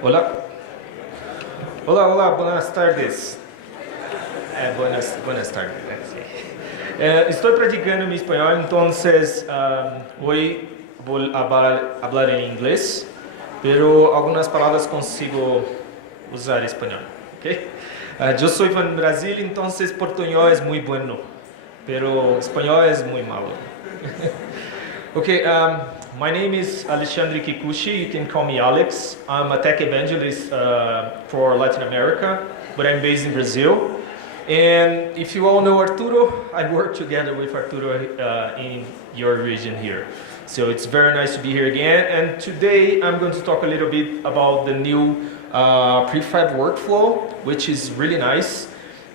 Hola. Hola, hola, buenas tardes. Buenas tardes. Estoy practicando mi español, entonces hoy voy a hablar en inglés, pero algunas palabras consigo usar español. ¿Okay? Yo soy de Brasil, entonces portuñol es muy bueno, pero español es muy malo. Okay, my name is Alexandre Kikuchi. You can call me Alex. I'm a tech evangelist for Latin America, but I'm based in Brazil. And if you all know Arturo, I work together with Arturo in your region here. So it's very nice to be here again. And today I'm going to talk a little bit about the new prefab workflow, which is really nice.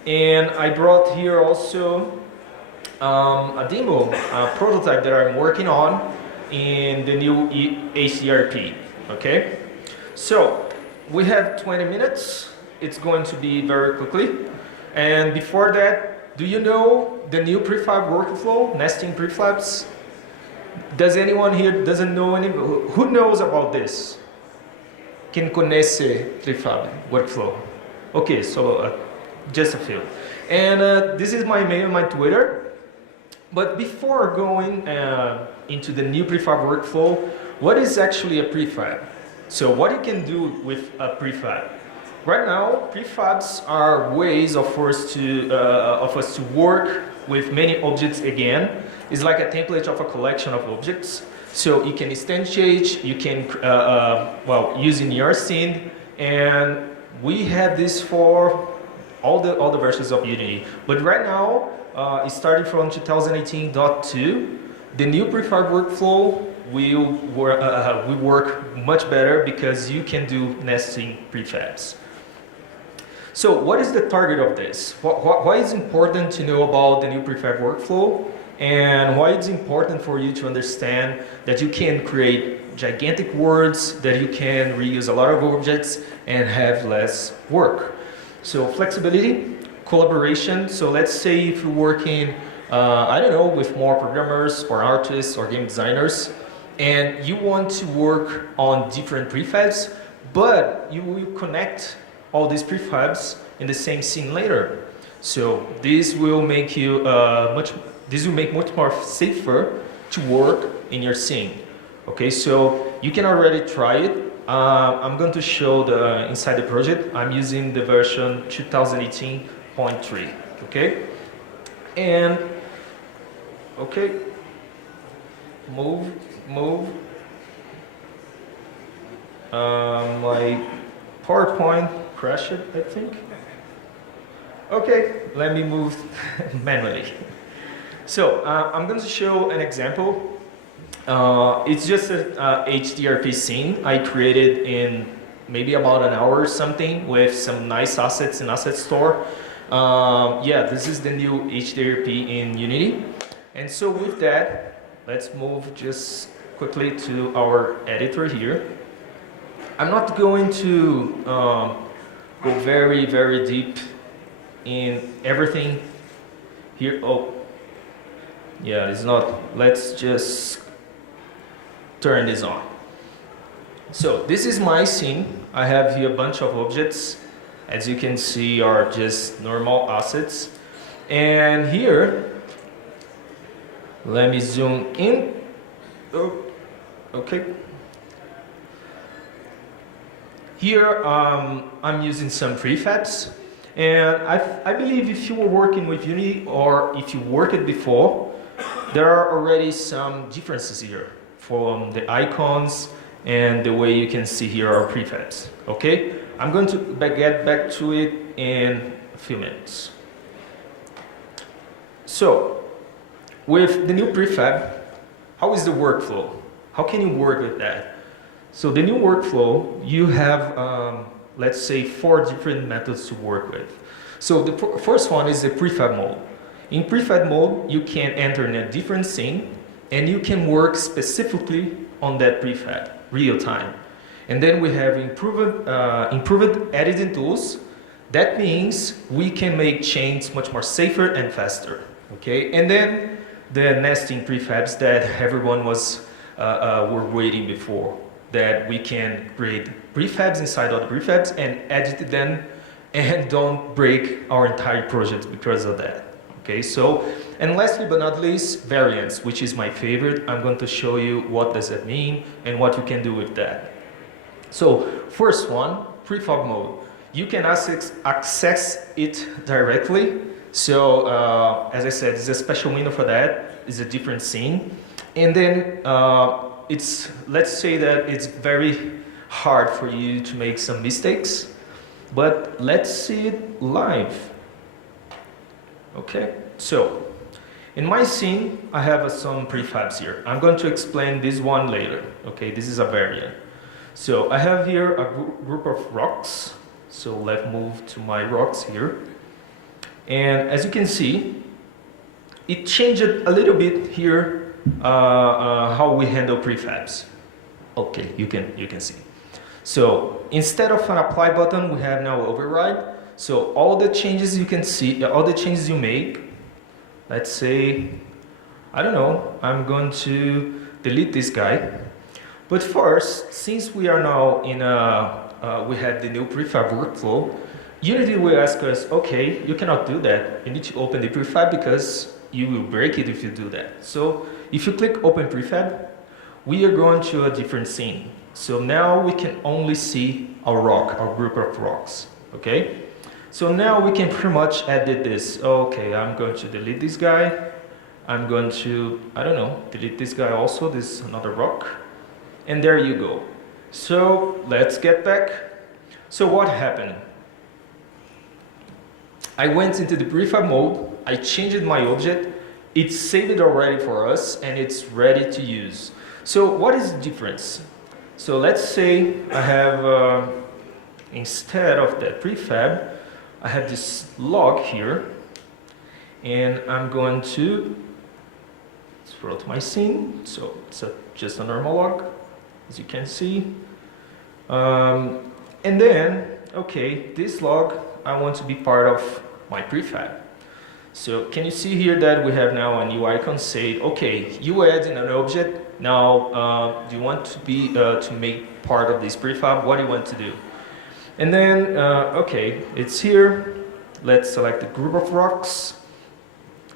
And I brought here also a demo, a prototype that I'm working on in the new HDRP. Okay, so we have 20 minutes. It's going to be very quickly. And before that, do you know the new prefab workflow, nesting prefabs? Does anyone here doesn't know any? Who knows about this? Quem conhece prefab workflow? Okay, so just a few. And this is my mail, my Twitter. But before going into the new prefab workflow, what is actually a prefab? So what you can do with a prefab? Right now, prefabs are ways of us to work with many objects again. It's like a template of a collection of objects. So you can instantiate, you can, use in your scene, and we have this for all the versions of Unity. But right now, it started from 2018.2. The new prefab workflow will work much better because you can do nesting prefabs. So what is the target of this? Why is it important to know about the new prefab workflow? And why it's important for you to understand that you can create gigantic words, that you can reuse a lot of objects and have less work. So flexibility, collaboration. So let's say if you're working, with more programmers or artists or game designers, and you want to work on different prefabs, but you will connect all these prefabs in the same scene later. So this will make you much more safer to work in your scene. Okay, so you can already try it. I'm going to show the inside the project. I'm using the version 2018.3. Okay, and okay, move. My PowerPoint crashed, I think. Okay, let me move manually. So I'm going to show an example. It's just a HDRP scene I created in maybe about an hour or something with some nice assets in Asset Store. This is the new HDRP in Unity. And so with that, let's move just quickly to our editor here. I'm not going to go very, very deep in everything here. Oh, yeah, it's not. Let's just turn this on. So this is my scene. I have here a bunch of objects. As you can see, are just normal assets. And here, let me zoom in. Oh, okay. Here, I'm using some prefabs. And I believe if you were working with Unity or if you worked before, there are already some differences here from the icons and the way you can see here our prefabs. Okay, I'm going to get back to it in a few minutes. So, with the new prefab, how is the workflow? How can you work with that? So the new workflow, you have, let's say, 4 different methods to work with. So the first one is the prefab mode. In prefab mode, you can enter in a different scene and you can work specifically on that prefab, real time. And then we have improved editing tools. That means we can make changes much more safer and faster. Okay, and then the nesting prefabs that everyone were waiting before. that we can create prefabs inside of the prefabs and edit them and don't break our entire project because of that. Okay, so, and lastly but not least, variants, which is my favorite. I'm going to show you what does that mean and what you can do with that. So, first one, prefab mode. You can access it directly. So, as I said, it's a special window for that. It's a different scene. And then, let's say that it's very hard for you to make some mistakes, but let's see it live. Okay, so in my scene, I have some prefabs here. I'm going to explain this one later. Okay, this is a variant. So I have here a group of rocks. So let's move to my rocks here. And as you can see, it changed a little bit here how we handle prefabs. Okay, you can see. So instead of an apply button, we have now override. So all the changes you can see, all the changes you make, let's say, I don't know, I'm going to delete this guy. But first, since we are now in we have the new prefab workflow, Unity will ask us, okay, you cannot do that. You need to open the prefab because you will break it if you do that. So if you click open prefab, we are going to a different scene. So now we can only see our rock, our group of rocks, okay? So now we can pretty much edit this. Okay, I'm going to delete this guy. I'm going to, I don't know, delete this guy also. This is another rock. And there you go. So let's get back. So what happened? I went into the prefab mode. I changed my object. It's saved already for us and it's ready to use. So what is the difference? So let's say I have, instead of that prefab, I have this log here, and I'm going to throw out my scene. So it's just a normal log, as you can see. And then, okay, this log, I want to be part of my prefab. So can you see here that we have now a new icon say, okay, you add in an object. Now, do you want to be to make part of this prefab? What do you want to do? And then, okay, it's here. Let's select the group of rocks.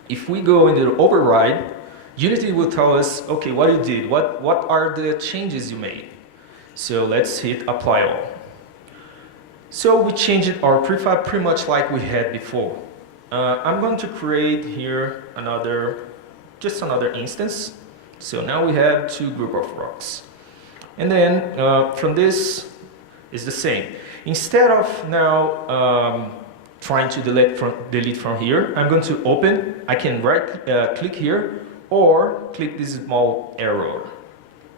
If we go into the override, Unity will tell us, okay, what you did, what are the changes you made? So let's hit apply all. So we changed our prefab pretty much like we had before. I'm going to create here just another instance. So now we have two group of rocks. And then from this is the same. Instead of now trying to delete from here, I'm going to open. I can click here or click this small arrow.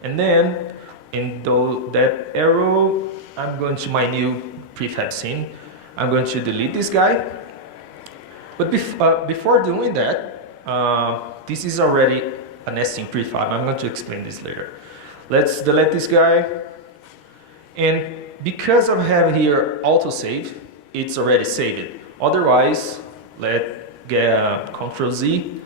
And then in that arrow, I'm going to my new prefab scene. I'm going to delete this guy. But before doing that, this is already a nesting prefab. I'm going to explain this later. Let's delete this guy. And because I have here autosave, it's already saved. Otherwise, let's get Ctrl Z.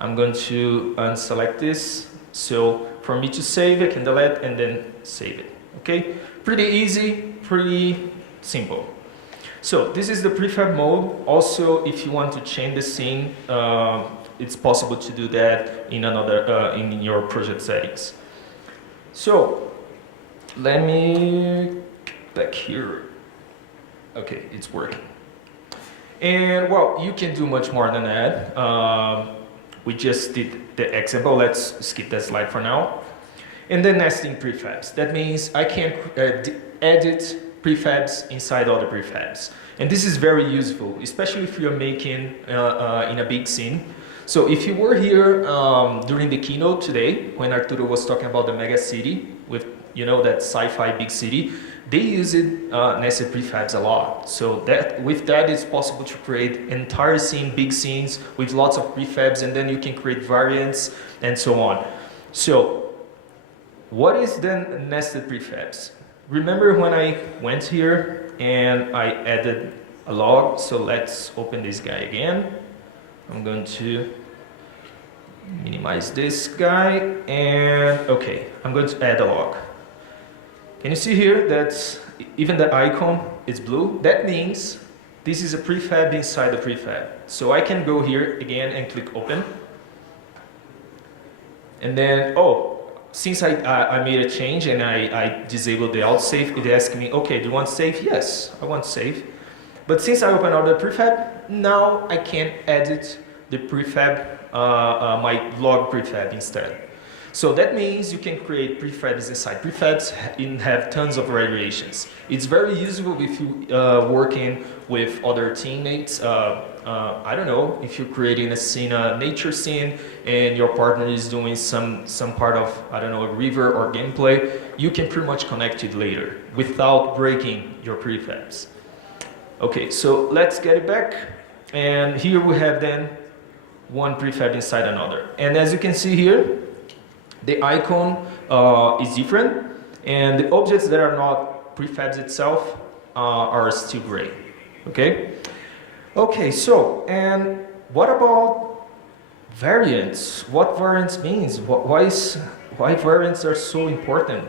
I'm going to unselect this. So for me to save, I can delete and then save it. Okay? Pretty easy, pretty simple. So this is the prefab mode. Also, if you want to change the scene, it's possible to do that in in your project settings. So let me back here. Okay, it's working. And well, you can do much more than that. We just did the example. Let's skip that slide for now. And then nesting prefabs. That means I can edit prefabs inside other prefabs. And this is very useful, especially if you're making in a big scene. So if you were here during the keynote today, when Arturo was talking about the mega city with, that sci-fi big city, they use it nested prefabs a lot. So with that, it's possible to create entire scene, big scenes with lots of prefabs, and then you can create variants and so on. So what is then nested prefabs? Remember when I went here and I added a log? So let's open this guy again. I'm going to minimize this guy and okay, I'm going to add a log. Can you see here that even the icon is blue? That means this is a prefab inside the prefab. So I can go here again and click open. And then, since I made a change and I disabled the alt save, it asked me, okay, do you want save? Yes, I want save. But since I opened out the prefab, now I can edit the prefab, my log prefab instead. So that means you can create prefabs inside prefabs and have tons of variations. It's very useful if you working with other teammates. I don't know, if you're creating a scene, a nature scene, and your partner is doing some part of, I don't know, a river or gameplay, you can pretty much connect it later without breaking your prefabs. Okay, so let's get it back. And here we have then one prefab inside another. And as you can see here, the icon is different, and the objects that are not prefabs itself are still gray. Okay? Okay, so, and what about variants? What variants means? Why variants are so important?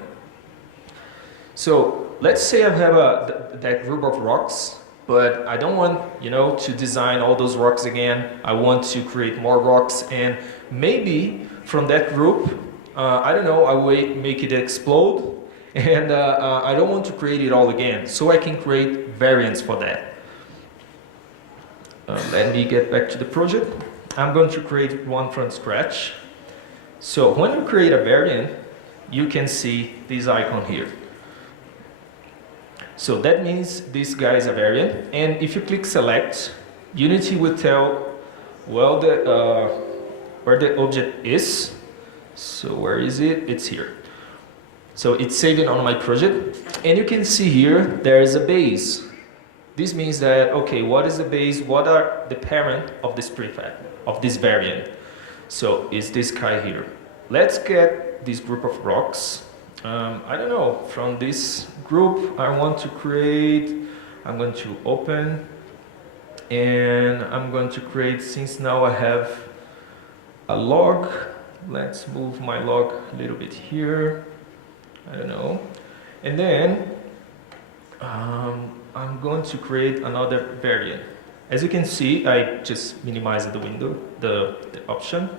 So, let's say I have that group of rocks, but I don't want, to design all those rocks again. I want to create more rocks, and maybe from that group, I don't know, I will make it explode, and I don't want to create it all again, so I can create variants for that. Let me get back to the project. I'm going to create one from scratch. So when you create a variant, you can see this icon here. So that means this guy is a variant, and if you click select, Unity will tell, well, where the object is. So where is it? It's here. So it's saving on my project, and you can see here there is a base. This means that, okay, what is the base? What are the parent of this prefab, of this variant? So it's this guy here. Let's get this group of rocks. I don't know, from this group I want to create, I'm going to open, and I'm going to create, since now I have a log, let's move my log a little bit here, I don't know, and then I'm going to create another variant. As you can see, I just minimized the window, the option.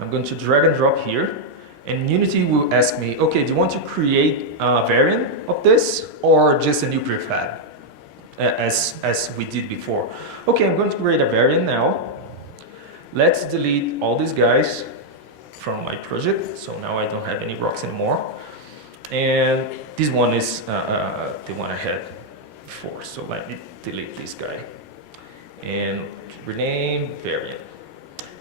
I'm going to drag and drop here, and Unity will ask me, okay, do you want to create a variant of this or just a new prefab, as we did before? Okay, I'm going to create a variant now. Let's delete all these guys from my project, so now I don't have any rocks anymore. And this one is the one I had before, so let me delete this guy and rename variant.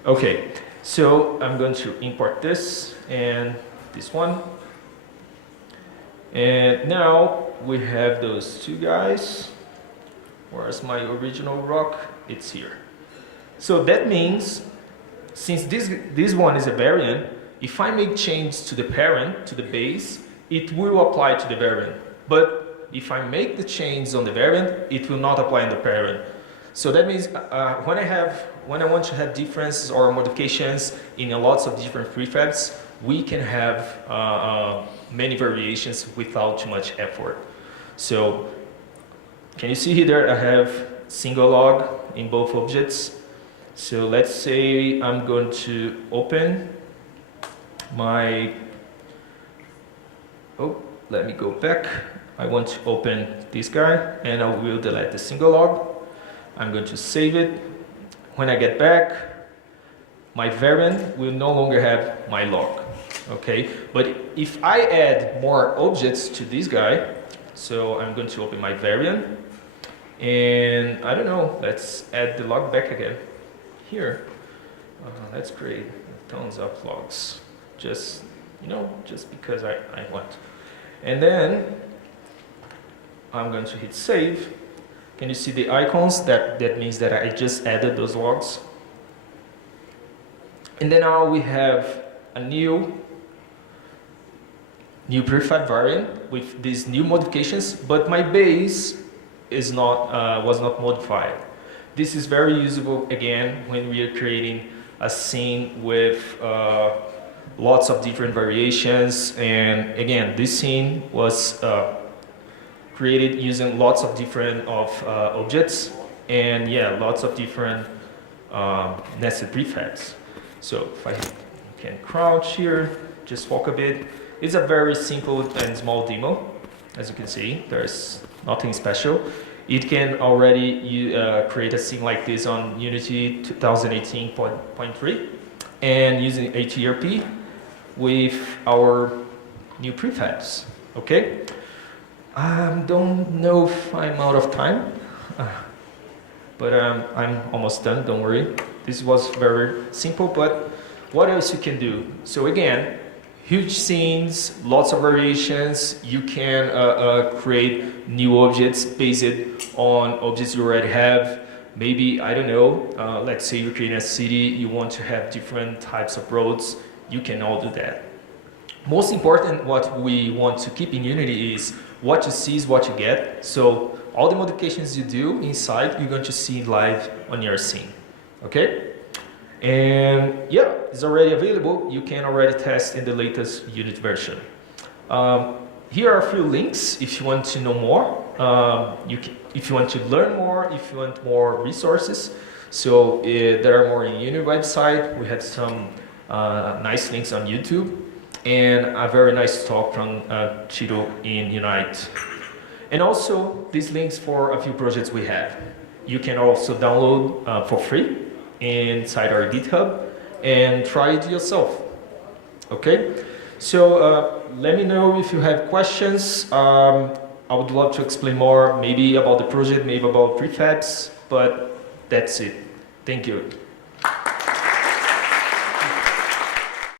Okay, so I'm going to import this and this one, and now we have those two guys, whereas my original rock, it's here. So that means, since this one is a variant, if I make change to the parent, to the base, it will apply to the variant. But if I make the change on the variant, it will not apply on the parent. So that means when I want to have differences or modifications in lots of different prefabs, we can have many variations without too much effort. So can you see here I have single log in both objects. So let's say I'm going to open my, let me go back. I want to open this guy, and I will delete the single log. I'm going to save it. When I get back, my variant will no longer have my log, okay? But if I add more objects to this guy, so I'm going to open my variant, and I don't know, let's add the log back again. Here, let's create tons of logs, just because I want. And then I'm going to hit save. Can you see the icons? That means that I just added those logs. And then now we have a new prefab variant with these new modifications, but my base is was not modified. This is very usable again when we are creating a scene with lots of different variations. And again, this scene was created using lots of different objects, and yeah, lots of different nested prefabs. So if I can crouch here, just walk a bit. It's a very simple and small demo. As you can see, there's nothing special. It can already create a scene like this on Unity 2018.3 and using HERP with our new prefabs, okay? I don't know if I'm out of time, but I'm almost done, don't worry. This was very simple, but what else you can do? So again, huge scenes, lots of variations. You can create new objects based on objects you already have. Maybe, I don't know, let's say you're creating a city, you want to have different types of roads, you can all do that. Most important, what we want to keep in Unity is what you see is what you get. So all the modifications you do inside, you're going to see live on your scene, okay? And yeah, it's already available. You can already test in the latest Unity version. Here are a few links if you want to know more. If you want to learn more, if you want more resources. So there are more in Unity website. We have some nice links on YouTube and a very nice talk from Chiro in Unite. And also these links for a few projects we have. You can also download for free inside our GitHub and try it yourself. Okay, so let me know if you have questions. I would love to explain more, maybe about the project, maybe about prefabs, but that's it. Thank you.